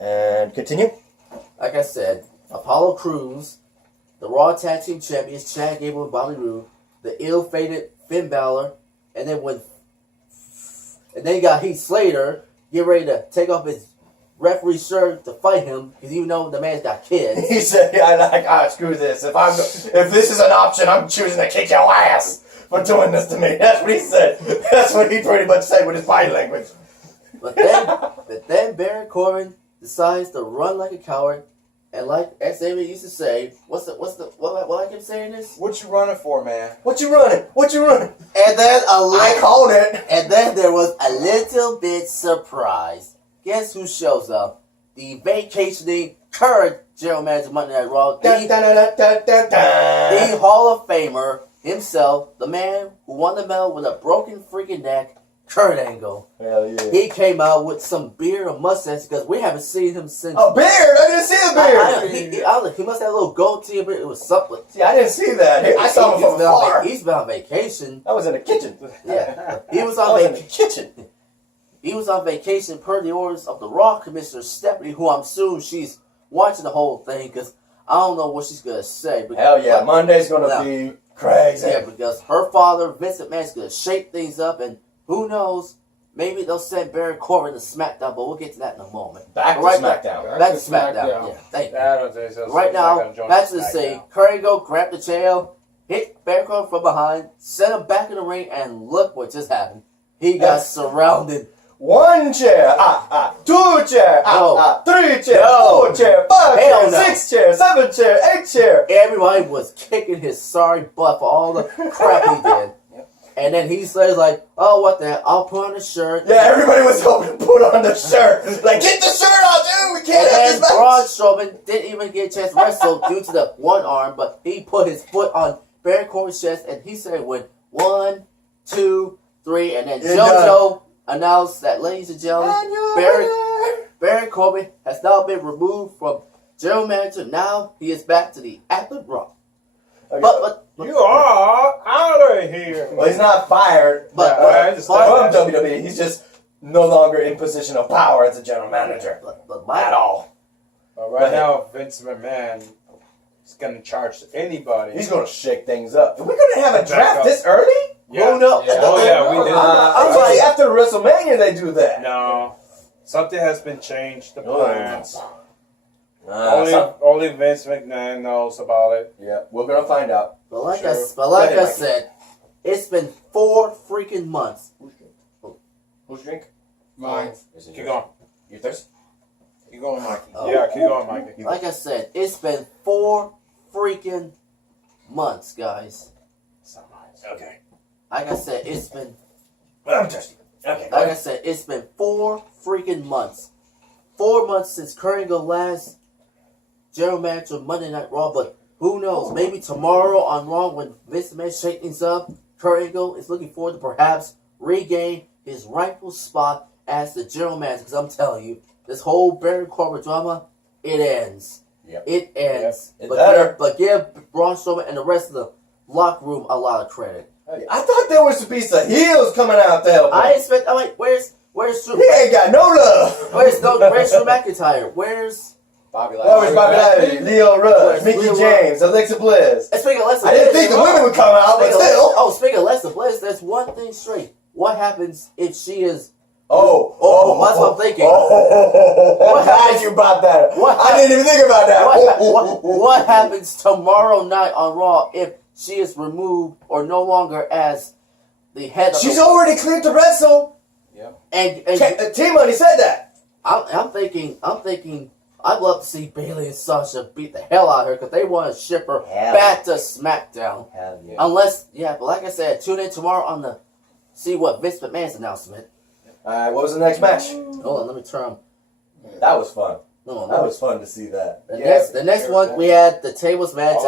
And continue. Like I said, Apollo Crews, the Raw Tag Team Champions, Chad Gable and Bobby Roode, the ill-fated Finn Balor, and then you got Heath Slater get ready to take off his referee shirt to fight him because even though the man's got kids. He said, screw this. If this is an option, I'm choosing to kick your ass for doing this to me. That's what he said. That's what he pretty much said with his body language. But then Baron Corbin decides to run like a coward, and like Xavier used to say, what I keep saying this? What you running for, man? What you running? And then I called it. And then there was a little bit surprise. Guess who shows up? The vacationing current general manager of Monday Night Raw, the Hall of Famer himself, the man who won the medal with a broken freaking neck, Kurt Angle. Hell yeah. He came out with some beard or mustache because we haven't seen him since. A beard? I didn't see a beard. He must have a little goatee, but it was something. See, I didn't see that. I saw him from afar. He's been on vacation. I was in the kitchen. Yeah, he was on vacation. He was on vacation per the orders of the Raw Commissioner Stephanie, who I'm assuming she's watching the whole thing because I don't know what she's gonna say. Hell yeah, Monday's gonna be crazy. Yeah, because her father, Vince McMahon's gonna shake things up, and who knows, maybe they'll send Baron Corbin to SmackDown, but we'll get to that in a moment. Back to SmackDown. Back to SmackDown. Yeah, thank you. Right now, back to the scene. Kurt Angle grabbed the chair, hit Baron Corbin from behind, sent him back in the ring, and look what just happened. He got surrounded. 1 chair, 2 chair, 3 chair, 4 chair, 5 chair, 6 chair, 7 chair, 8 chair. Everybody was kicking his sorry butt for all the crap he did. And then he says like, oh, what the hell? I'll put on the shirt. Yeah, everybody was hoping to put on the shirt. Like, get the shirt off, dude. We can't have this match. Braun Strowman didn't even get a chance to wrestle due to the one arm, but he put his foot on Baron Corbin's chest, and he said with 1, 2, 3, and then JoJo announced that, ladies and gentlemen, Baron Corbin has now been removed from general manager. Now he is back to the active Raw. Okay. But you are out of here. Well, he's not fired from WWE. He's just no longer in position of power as a general manager at all. But right now, Vince McMahon is going to charge anybody. He's going to shake things up. Are we going to have a draft this early? Yeah. Oh, no. We did. I'm like, after WrestleMania they do that. No. Something has been changed. The plans. Only Vince McMahon knows about it. Yeah, we're going to find out. But like I said, it's been 4 freaking months. Whose drink? Mine. Keep going. You thirsty? Keep going, Mikey. Yeah, keep going, Mikey. Like I said, it's been 4 freaking months, guys. Okay. Like I said, it's been... I'm thirsty. Okay. Like I said, it's been 4 freaking months. 4 months since Kurt Angle last general manager of Monday Night Raw, but who knows? Maybe tomorrow on Raw when Vince McMahon shake things up, Kurt Angle is looking forward to perhaps regain his rightful spot as the general manager. Because I'm telling you, this whole Baron Corbin drama, it ends. Yep. It ends. Yep. But give Braun Strowman and the rest of the locker room a lot of credit. I thought there was to be some heels coming out there. I'm like, where's Drew? He ain't got no love. Where's Drew McIntyre? Where's Bobby Lashley, Leo Rush, Mickey James, Alexa Bliss. And speaking of Alexa I didn't think the women would come out, but still. Speaking of Alexa Bliss, there's one thing straight. What happens if she is... That's what I'm thinking. What happens? You brought that up. I didn't even think about that. What happens tomorrow night on Raw if she is removed or no longer as the head of She's already cleared to wrestle. Yeah. And T-Money said that. I'm thinking I'd love to see Bayley and Sasha beat the hell out of her because they want to ship her back to SmackDown. Yeah. But like I said, tune in tomorrow on the see what Vince McMahon's announcement. Alright, what was the next match? Hold on, let me turn. That was fun. No, that was fun to see that. The next one we had the tables match.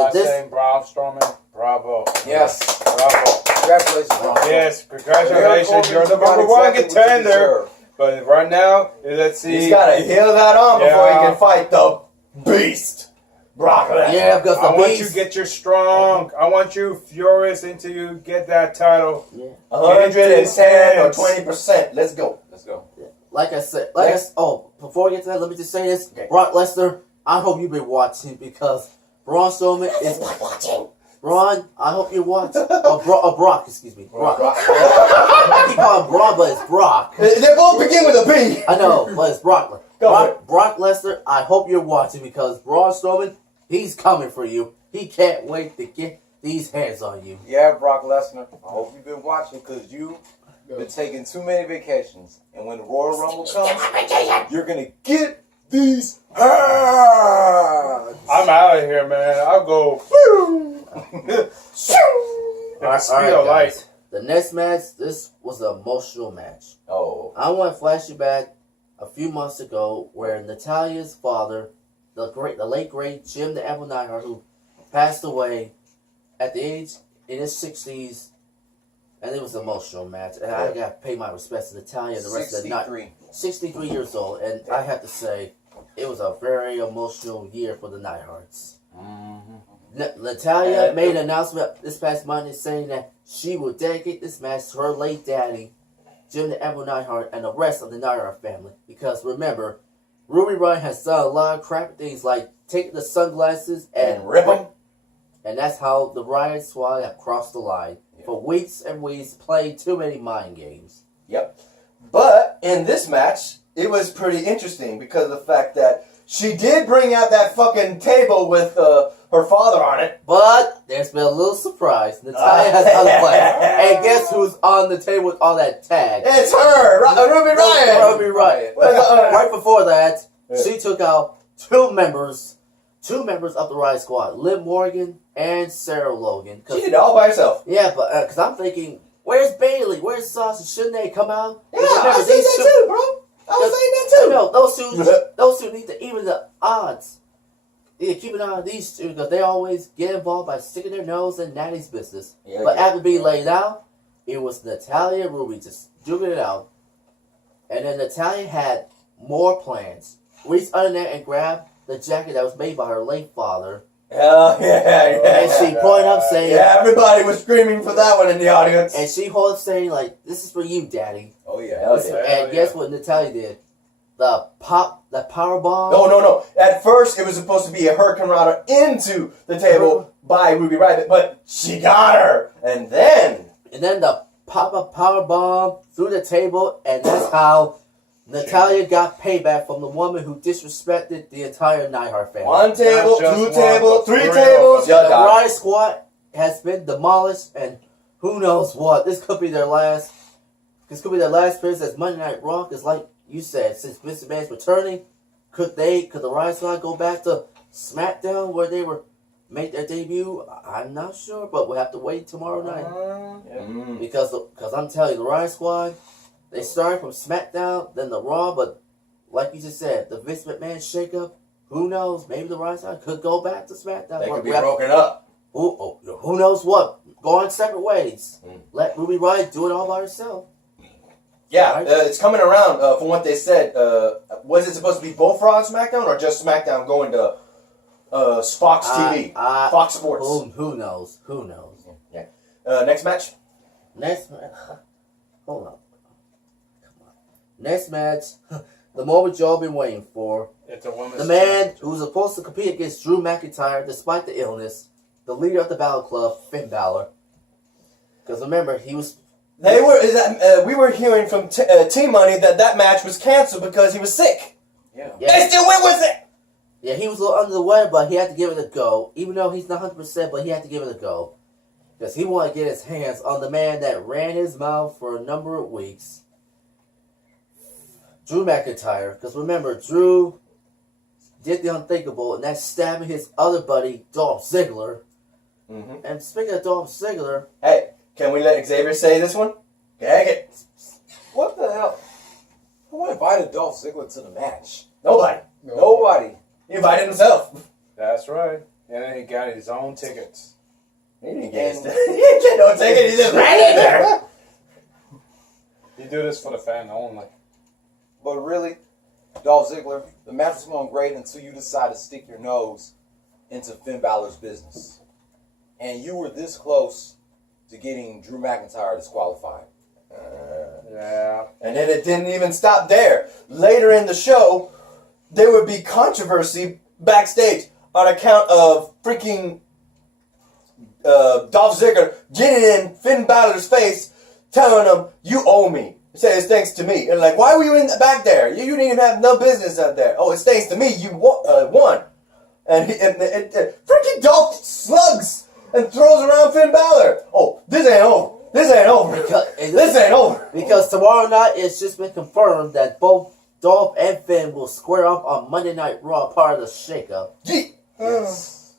Braun Strowman, bravo. Yes, bravo. Congratulations, Braun. Yes, congratulations. You're the number one contender. But right now, let's see. He's got to heal that arm before he can fight the Beast, Brock Lesnar. Yeah, because I want you to get your strong. I want you furious until you get that title. Yeah. 110 or 20%. Let's go. like I said, before we get to that, let me just say this. Okay. Brock Lesnar, I hope you've been watching because Braun Strowman is watching. Braun, I hope you watch. Brock, excuse me. Brock. Brock. I keep calling Braun, but it's Brock. They both begin with a B. I know, but it's Brock. Go Brock Lesnar, I hope you're watching because Braun Strowman, he's coming for you. He can't wait to get these hands on you. Yeah, Brock Lesnar. I hope you've been watching because you've been taking too many vacations. And when the Royal Rumble comes, you're going to get these hands. I'm out of here, man. I'll go. Guys. The next match, this was an emotional match. Oh. I want to flash you back a few months ago where Natalia's father, the late great Jim the Apple Neidhart, who passed away at the age in his 60s, and it was an emotional match. And I got to pay my respects to Natalia and the rest of the night. 63 years old, and I have to say, it was a very emotional year for the Neidharts. Natalia made an announcement this past Monday saying that she will dedicate this match to her late daddy, Jim the Apple Neidhart, and the rest of the Neidhart family. Because remember, Ruby Riott has done a lot of crappy things like taking the sunglasses and rip them. And that's how the Riott Squad have crossed the line. For weeks and weeks, playing too many mind games. Yep. But in this match, it was pretty interesting because of the fact that she did bring out that fucking table with her father on it. But there's been a little surprise. Natalia has other plans. And guess who's on the table with all that tag? It's her, Ruby Riott. Ruby Riott. Right before that, she took out two members of the Riott Squad, Liv Morgan and Sarah Logan. She did it all by herself. Yeah, but because I'm thinking, where's Bailey? Where's Sasha? Shouldn't they come out? Yeah, I was saying that too, bro. I was saying that too. No, those two need to even the odds. Yeah, keep an eye on these two because they always get involved by sticking their nose in Natty's business. Yeah, but after being laid out, it was Natalia and Ruby just duking it out. And then Natalia had more plans. Reached under there and grabbed the jacket that was made by her late father. Hell yeah. And she pointed up saying... Yeah, everybody was screaming for that one in the audience. And she holds saying, like, this is for you, Daddy. Oh, yeah. And guess what Natalia did? The power bomb. No. At first, it was supposed to be a Hurricane Rana into the table by Ruby Riott, but she got her. And then the pop-up power bomb through the table, and that's how Natalia got payback from the woman who disrespected the entire Neidhart family. One table, two tables, three tables. The Riott Squad has been demolished, and who knows what. This could be their last appearance as Monday Night Raw. Because, like you said, since Vince McMahon's returning, could the Riott Squad go back to SmackDown where they were make their debut? I'm not sure, but we'll have to wait tomorrow night. Because I'm telling you, the Riott Squad, they started from SmackDown, then the Raw, but like you just said, the Vince McMahon shakeup, who knows? Maybe the Riott Squad could go back to SmackDown. They could be broken up. Who knows what? Go on separate ways. Let Ruby Riott do it all by herself. Yeah, right? It's coming around from what they said. Was it supposed to be both Raw and SmackDown, or just SmackDown going to Fox TV, Fox Sports? Who knows? Who knows? Yeah. Next match? Hold on. Come on. Next match, the moment y'all been waiting for. It's a women's the man who's supposed to compete against Drew McIntyre despite the illness, the leader of the Battle Club, Finn Balor. Because remember, he was... we were hearing from Team Money that match was canceled because he was sick. Yeah. They still went with it! Yeah, he was a little under the weather, but he had to give it a go. Even though he's not 100%, but he had to give it a go. Because he wanted to get his hands on the man that ran his mouth for a number of weeks. Drew McIntyre. Because remember, Drew did the unthinkable, and that's stabbing his other buddy, Dolph Ziggler. Mm-hmm. And speaking of Dolph Ziggler... Hey, can we let Xavier say this one? Gag it. What the hell? Who invited Dolph Ziggler to the match? Nobody. He invited himself. That's right. And then he got his own tickets. He didn't get no ticket. He just ran in there. You do this for the fan only. But really, Dolph Ziggler, the match was going great until you decided to stick your nose into Finn Balor's business. And you were this close to getting Drew McIntyre disqualified. Yeah. And then it didn't even stop there. later in the show, there would be controversy backstage on account of freaking Dolph Ziggler getting in Finn Balor's face, telling him, "You owe me." He said, "It's thanks to me." And like, why were you in the back there? You didn't even have no business out there. Oh, it's thanks to me. You won. And freaking Dolph slugs and throws around Finn Balor. Oh, this ain't over. This ain't over. This ain't over. Because tomorrow night it's just been confirmed that both Dolph and Finn will square off on Monday Night Raw, part of the shakeup. Yes.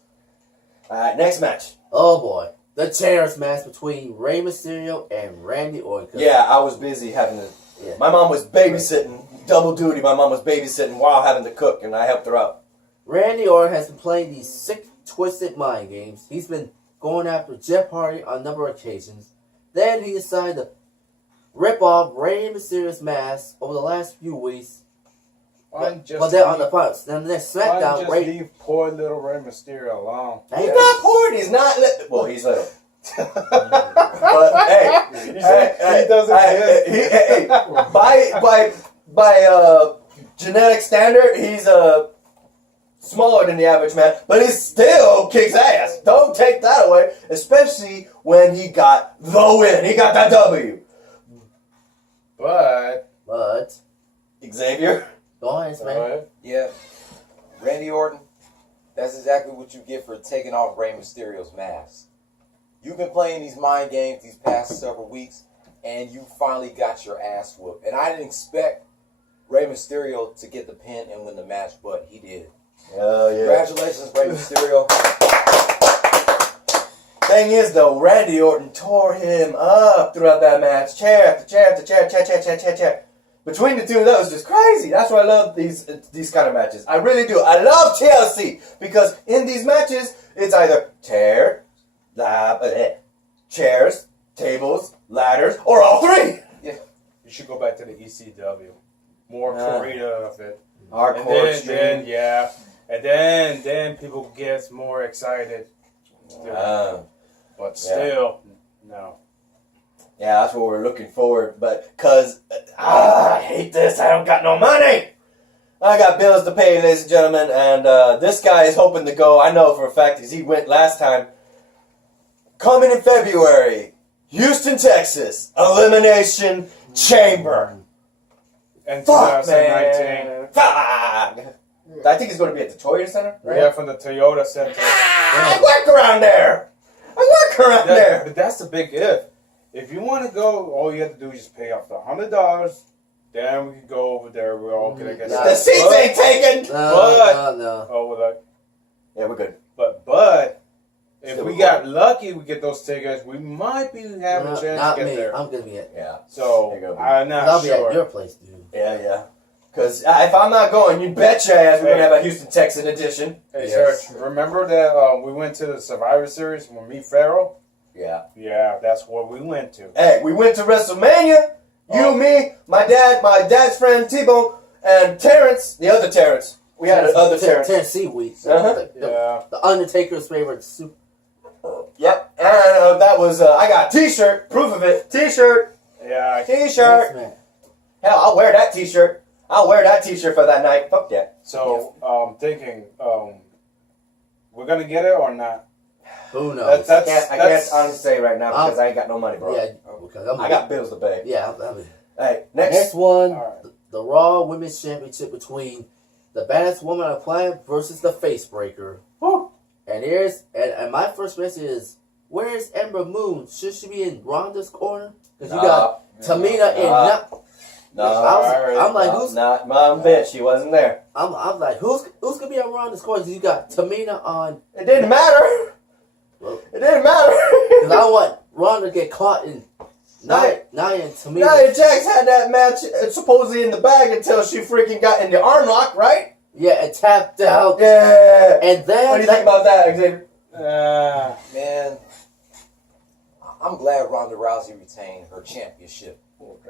Alright, next match. Oh boy. The chairs match between Rey Mysterio and Randy Orton. Yeah, I was busy having to... Yeah. My mom was babysitting. Double duty. My mom was babysitting while having to cook, and I helped her out. Randy Orton has been playing these sick, twisted mind games. He's been going after Jeff Hardy on a number of occasions. Then he decided to rip off Rey Mysterio's mask over the last few weeks. But then on the next SmackDown, just leave poor little Rey Mysterio alone. He's not poor. He's not... Well, he's little. But, hey, He doesn't by genetic standard, he's smaller than the average man, but he still kicks ass. Don't take that away, especially when he got the win. He got that W. But Xavier, go ahead, man. Yeah, Randy Orton, that's exactly what you get for taking off Rey Mysterio's mask. You've been playing these mind games these past several weeks, and you finally got your ass whooped. And I didn't expect Rey Mysterio to get the pin and win the match, but he did. Oh, yeah. Congratulations, Rey Mysterio. Thing is, though, Randy Orton tore him up throughout that match. Chair after chair after chair, chair. Between the two of those, just crazy. That's why I love these kind of matches. I really do. I love TLC because in these matches, it's either chairs, tables, ladders, or all three. yeah, you should go back to the ECW. More creative of it. Hardcore extreme. And then people get more excited. But still, no. Yeah, that's what we're looking forward. But I hate this. I don't got no money. I got bills to pay, ladies and gentlemen, and this guy is hoping to go. I know for a fact because he went last time. Coming in February, Houston, Texas, Elimination Chamber. And Fuck, 2019. man. Fuck. I think it's going to be at the Toyota Center, right? Yeah, from the Toyota Center. I work around there. But that's the big if. If you want to go, all you have to do is just pay off the $100. Then we can go over there. We're all gonna get The seats ain't taken. No. Oh, we're like, Yeah, we're good. But if Still we recording. got lucky, we get those tickets. We might be having a chance Not to get me. there. I'm gonna be at. Yeah. So There you go. I'm not I'll be at sure. your place, dude. Yeah. Because if I'm not going, you bet your ass we're going to have a Houston, Texas edition. Hey, Yes. Serge, remember that we went to the Survivor Series with me, Farrell? Yeah. Yeah, that's what we went to. Hey, we went to WrestleMania. You, me, my dad's friend T-Bone, and Terrence, the other Terrence. We had another Terrence. Tennessee week. Uh-huh. The Undertaker's favorite soup. Yep. And that was, I got a T-shirt, proof of it. T-shirt. Yeah. T-shirt. Man. Hell, I'll wear that T-shirt. I'll wear that T-shirt for that night. Fuck yeah. So, thinking, we're going to get it or not? Who knows? I can't honestly say right now because I ain't got no money, bro. Yeah, because I got bills to pay. Yeah, Hey, next next. one, All right. the Raw Women's Championship between the baddest woman on the planet versus the Face Breaker. Woo. And and my first message is, where is Ember Moon? Should she be in Ronda's corner? Because you got Tamina and No, I'm like, who's? not mom bitch. She wasn't there. I'm like, who's gonna be on Ronda's corner? 'Cause you got Tamina on. It didn't matter. Well, It didn't matter. Because I want Ronda to get caught in Nia and Tamina. Nia Jax had that match supposedly in the bag until she freaking got in the arm lock, right? Yeah, and tapped out. Yeah. And then What do you think about that, Xavier? Man, I'm glad Ronda Rousey retained her championship.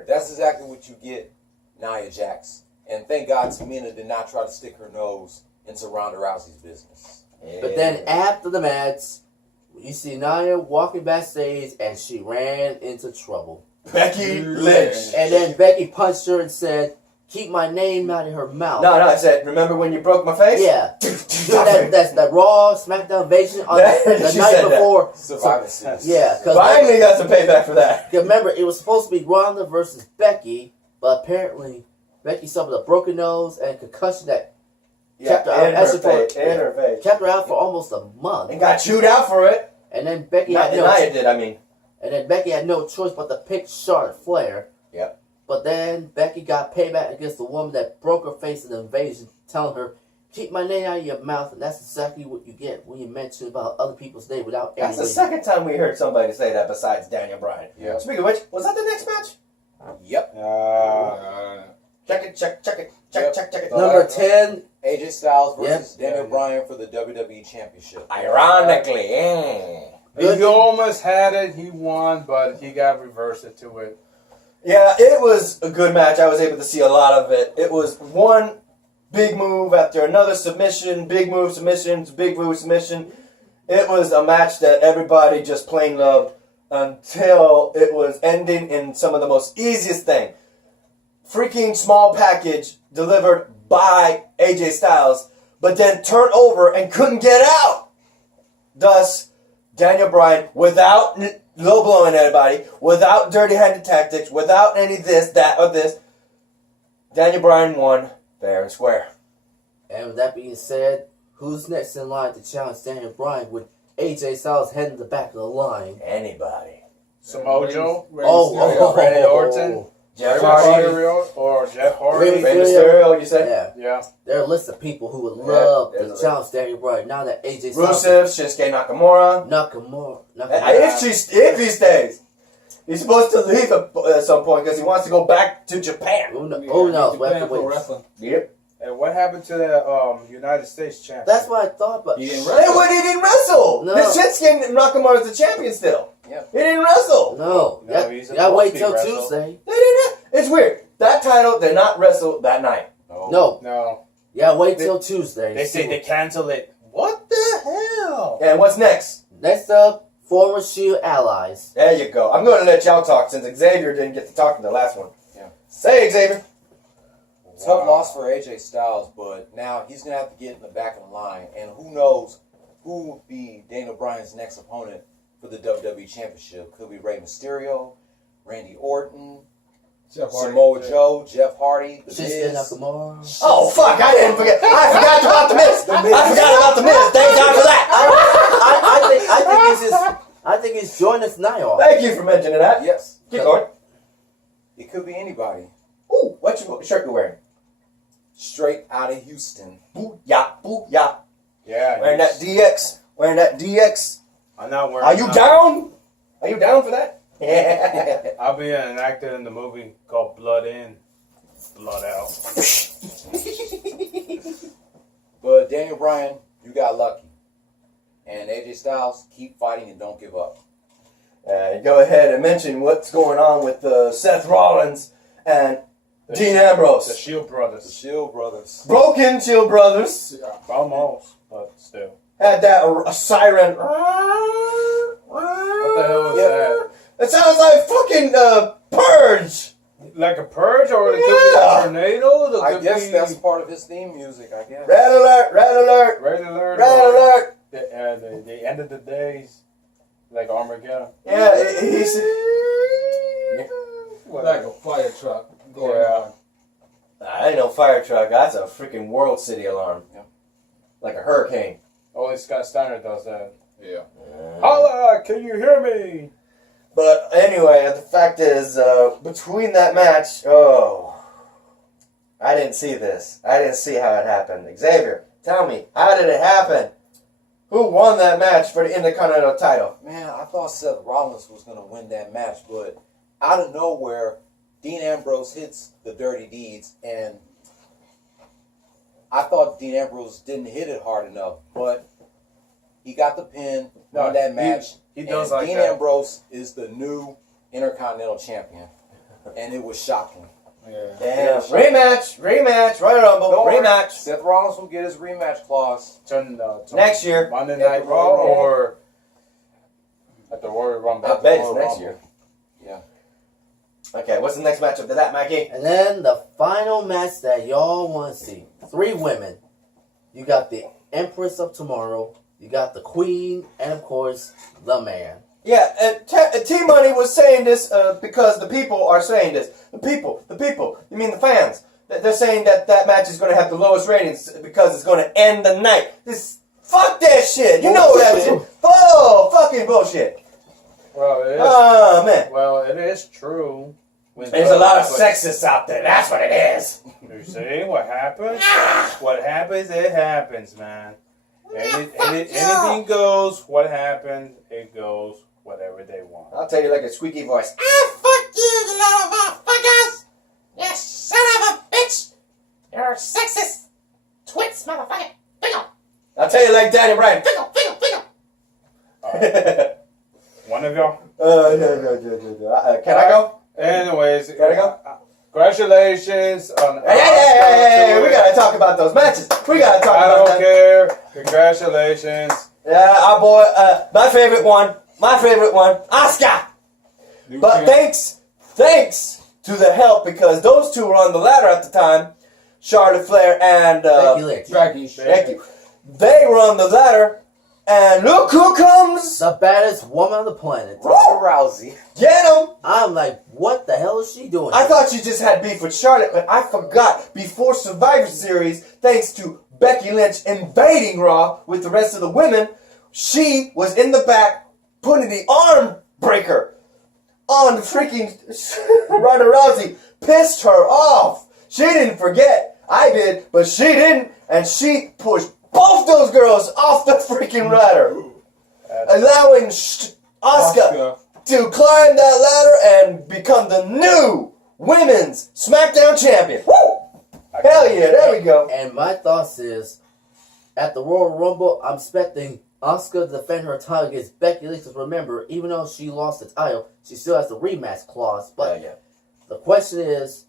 That's exactly what you get, Nia Jax. And thank God Tamina did not try to stick her nose into Ronda Rousey's business. But then after the match, you see Nia walking backstage, and she ran into trouble. Becky Lynch. And then Becky punched her and said, keep my name out of her mouth. No, I said, remember when you broke my face? Yeah. That's that Raw SmackDown Invasion on the She night said that. before. Survivor Series. Yeah, because Finally got some payback for that. remember it was supposed to be Ronda versus Becky, but apparently Becky suffered a broken nose and concussion that kept her out. In her face. Kept her out for almost a month. And got chewed out for it. And then Becky Not had no. Nia did, I mean. And then Becky had no choice but to pick Charlotte Flair. Yep. But then Becky got payback against the woman that broke her face in the invasion, telling her, keep my name out of your mouth. And that's exactly what you get when you mention about other people's name without any That's the reason. second time we heard somebody say that besides Daniel Bryan. Yeah. Speaking of which, was that the next match? Yep. Check it. Check it. Number 10. AJ Styles versus Yep. Daniel Bryan for the WWE Championship. Ironically, He almost had it. He won, but he got reversed it to it. Yeah, it was a good match. I was able to see a lot of it. It was one big move after another submission, big move, submissions, big move, submission. It was a match that everybody just plain loved until it was ending in some of the most easiest thing. Freaking small package delivered by AJ Styles, but then turned over and couldn't get out. Thus, Daniel Bryan, without low blowing anybody, without dirty-handed tactics, without any this, that, or this, Daniel Bryan won fair and square. And with that being said, who's next in line to challenge Daniel Bryan with AJ Styles heading the back of the line? Anybody. Samoa Joe, Randy Orton, Jeff Hardy, Hardy. or Jeff Hardy. Rey Rey Mysterio, you said? Yeah. Yeah. There are a list of people who would love Yeah, to there's challenge Daniel Bryan now that AJ Styles Rusev, Shinsuke Nakamura. Nakamura. If he stays. He's supposed to leave at some point because he wants to go back to Japan. Who knows? We have to wait. Yep. And what happened to the United States champion? That's what I thought, but He didn't wrestle. No. His Shinsuke Nakamura is the champion still. Yep. He didn't wrestle. no. No, he's You gotta wait supposed till to be wrestled. Tuesday. They didn't. It's weird. That title did not wrestle that night. No. No. You gotta wait till Tuesday. They say they canceled it. What the hell? And what's next? Next up, former Shield allies. There you go. I'm going to let y'all talk since Xavier didn't get to talk in the last one. Yeah. Say it, Xavier. Tough loss for AJ Styles, but now he's going to have to get in the back of the line. And who knows who will be Daniel Bryan's next opponent for the WWE Championship. Could be Rey Mysterio, Randy Orton, Samoa Joe, Jeff Hardy, The Shinsuke Miz. Nakamura. Oh, fuck. I didn't forget. I forgot about the Miz. I forgot about the Miz. Thank God for that. I think he's joining us now. Thank you for mentioning that. Yes. Keep going. It could be anybody. Ooh, what shirt you wearing? Straight out of Houston. Booyah, booyah. Yeah. Wearing that DX. Wearing that DX. I'm not wearing. Are you down? Are you down for that? I'll be an actor in the movie called Blood In, Blood Out. But Daniel Bryan, you got lucky. And AJ Styles, keep fighting and don't give up. Go ahead and mention what's going on with Seth Rollins and Dean Ambrose. The Shield The Brothers. Shield Brothers. Broken Shield Brothers Almost, but still. had that a siren. What the hell is that? It sounds like fucking Purge. Like a purge, or it could be Yeah. a tornado? I guess that's part of his theme music, I guess. Red alert! Red alert! Red alert. Red or alert! The end of the days, like Armageddon. Yeah, he's. Like a fire truck going Yeah. on. I ain't no fire truck. That's a freaking World City alarm. Yeah. Like a hurricane. Only Scott Steiner does that. Yeah. Holla! Can you hear me? But anyway, the fact is, between that match, I didn't see this. I didn't see how it happened. Xavier, tell me, how did it happen? Who won that match for the Intercontinental title? Man, I thought Seth Rollins was going to win that match, but out of nowhere, Dean Ambrose hits the Dirty Deeds, and I thought Dean Ambrose didn't hit it hard enough, but he got the pin, won that match. He does and like Dean that. Ambrose is the new Intercontinental Champion, and it was shocking. Yeah. Rematch, Royal Rumble, Don't worry, rematch. Seth Rollins will get his rematch clause. Next year. Monday At Night the Raw, Royal Rumble. or at the Royal Rumble. I bet it's next year. Yeah. Okay, what's the next match after that, Mikey? And then the final match that y'all want to see. 3 women. You got the Empress of Tomorrow. You got the Queen. And, of course, the Man. Yeah, and T-Money was saying this because the people are saying this. The people. You mean the fans. They're saying that match is going to have the lowest ratings because it's going to end the night. Fuck that shit. You know that shit. Oh, fucking bullshit. Well, it is. Oh, man. Well, it is true. There's a lot of sexists out there. That's what it is. You see what happens? What happens, it happens, man. Anything goes. What happens, it goes. Whatever they want. I'll tell you like a squeaky voice. Fuck you, you little motherfuckers! You son of a bitch! You're sexist! Twits, motherfucker! Bingo! I'll tell you like Danny Bryan. Bingo! Bingo! Bingo! One of y'all? Can I go? Anyways. Gotta go? Congratulations on Hey, we gotta talk about those matches. We gotta talk I about don't that. care. Congratulations. Yeah, our boy, my favorite one, Asuka. But thanks to the help, because those two were on the ladder at the time, Charlotte Flair and Becky Lynch. Becky. They were on the ladder, and look who comes! The baddest woman on the planet. Ronda Rousey. Get him! I'm like, what the hell is she doing? I thought she just had beef with Charlotte, but I forgot before Survivor Series, thanks to Becky Lynch invading Raw with the rest of the women, she was in the back putting the arm breaker on the freaking Ronda Rousey. Pissed her off. She didn't forget. I did, but she didn't, and she pushed both those girls off the freaking ladder, allowing Asuka to climb that ladder and become the new Women's SmackDown Champion. Woo! Hell yeah, there we go. And my thoughts is, at the Royal Rumble, I'm expecting Asuka to defend her title against Becky Lynch. Because remember, even though she lost the title, she still has the rematch clause. But the question is,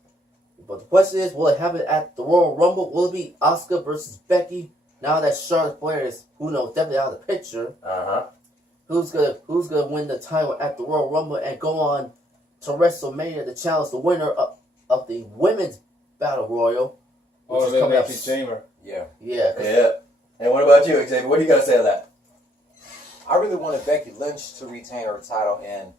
will it happen at the Royal Rumble? Will it be Asuka versus Becky? Now that Charlotte Flair is, who knows, definitely out of the picture. Who's gonna win the title at the Royal Rumble and go on to WrestleMania to challenge the winner of the Women's Battle Royal? Oh, is coming up. Chamber. Yeah. Yeah. And what about you, Xavier? What do you got to say on that? I really wanted Becky Lynch to retain her title, and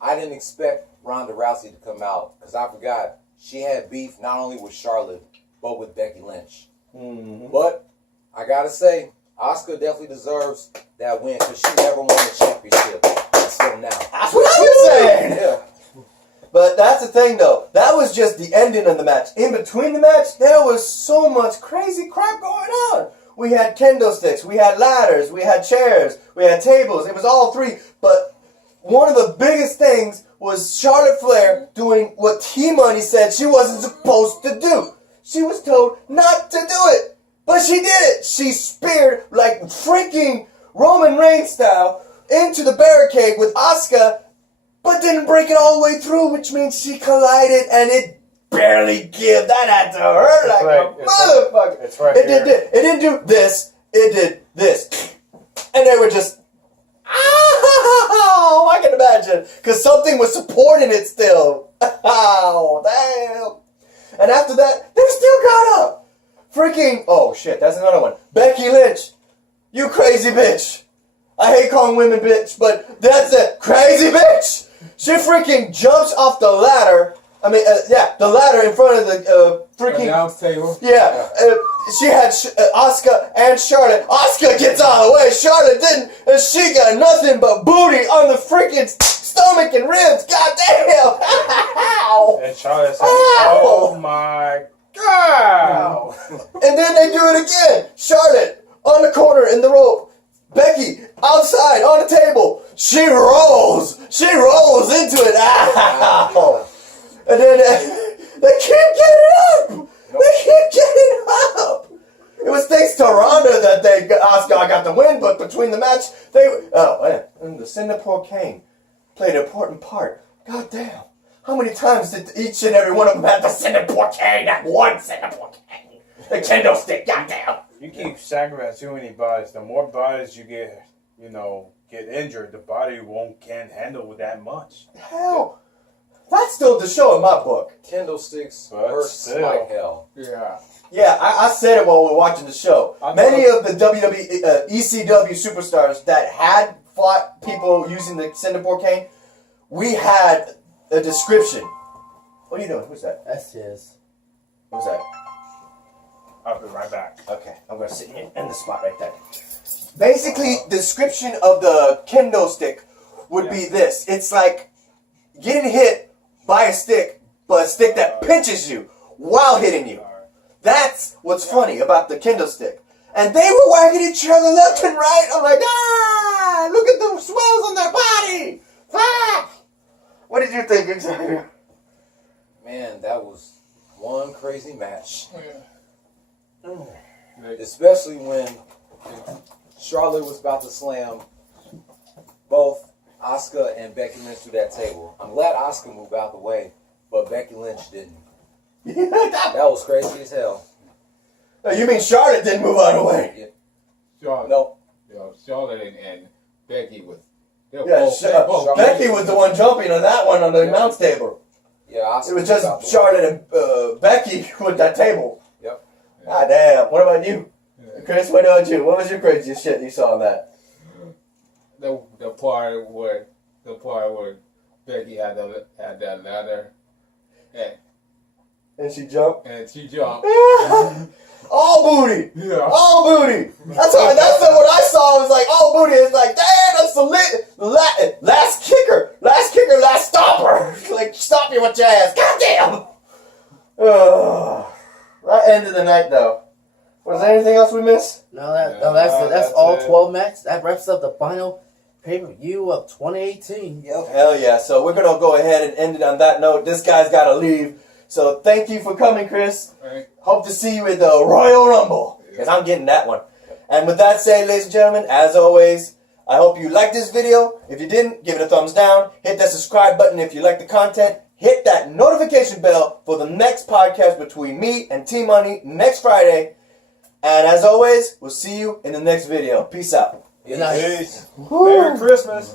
I didn't expect Ronda Rousey to come out because I forgot she had beef not only with Charlotte but with Becky Lynch. But I gotta say, Asuka definitely deserves that win because she never won a championship until now. That's what I'm saying. Yeah. But that's the thing, though. That was just the ending of the match. In between the match, there was so much crazy crap going on. We had kendo sticks, we had ladders, we had chairs, we had tables. It was all three. But one of the biggest things was Charlotte Flair doing what T-Money said she wasn't supposed to do. She was told not to do it. But she did it. She speared like freaking Roman Reigns style into the barricade with Asuka, but didn't break it all the way through, which means she collided and it barely give. That had to hurt like a motherfucker. It's right It here. didn't do this. It did this. And they were just, oh, I can imagine. Because something was supporting it still. Oh, damn. And after that, they still got up. Freaking, oh shit, that's another one. Becky Lynch, you crazy bitch. I hate calling women bitch, but that's a crazy bitch. She freaking jumps off the ladder. I mean, the ladder in front of the freaking Announce table. Yeah, she had Asuka and Charlotte. Asuka gets out of the way. Charlotte didn't, and she got nothing but booty on the freaking stomach and ribs. God damn! And Charlotte said, "Oh my God!" And then they do it again. Charlotte on the corner in the rope. Becky outside on the table. She rolls into it. Ow! And then they can't get it up. They can't get it up. It was thanks to Ronda that Asuka got the win, but between the match, and the Singapore Cane played an important part. God damn. How many times did each and every one of them have the Singapore Cane? That one Singapore Cane. The kendo stick, goddamn. You keep sacrificing too many bodies. The more bodies you get injured, the body can't handle that much. Hell. That's still the show in my book. Kendo sticks But hurt still. like hell. Yeah. Yeah, I said it while we were watching the show. I Many of the WWE, ECW superstars that had fought people using the Singapore cane, we had a description. What are you doing? Who's that? That's his. Who's that? I'll be right back. Okay, I'm gonna sit in the spot right there. Basically, the description of the kendo stick would be this. It's like getting hit by a stick, but a stick that pinches you while hitting you. That's what's funny about the kendo stick. And they were whacking each other left and right. I'm like, ah, look at the swells on their body. Ah. What did you think, Xavier? Man, that was one crazy match. Yeah. Especially when Charlotte was about to slam both Asuka and Becky Lynch through that table. I'm glad Asuka moved out the way, but Becky Lynch didn't. That was crazy as hell. Oh, you mean Charlotte didn't move out of the way? Charlotte, No, Charlotte and Becky was. Yeah, Becky was the one jumping on that one on the announce table. yeah, Asuka It was moved out just the Charlotte and Becky with that table. Yep. Ah, damn. What about you? Yeah. Chris, what about you? What was your craziest shit you saw on that? The part where Becky had that ladder And she jumped. and she jumped. All booty. Yeah. All booty. That's what I saw. It was like all booty. It's like, damn, that's the last kicker. Last kicker, last stopper. Like, stop you with your ass. Goddamn. That ended the night, though. Was there anything else we missed? No, that's that's all it. 12 matches. That wraps up the final pay-per-view of 2018. Yep. Hell yeah. So we're going to go ahead and end it on that note. This guy's got to leave. So thank you for coming, Chris. Right. Hope to see you at the Royal Rumble. Because I'm getting that one. And with that said, ladies and gentlemen, as always, I hope you liked this video. If you didn't, give it a thumbs down. Hit that subscribe button if you like the content. Hit that notification bell for the next podcast between me and T-Money next Friday. And as always, we'll see you in the next video. Peace out. Good night. Peace. Merry Christmas.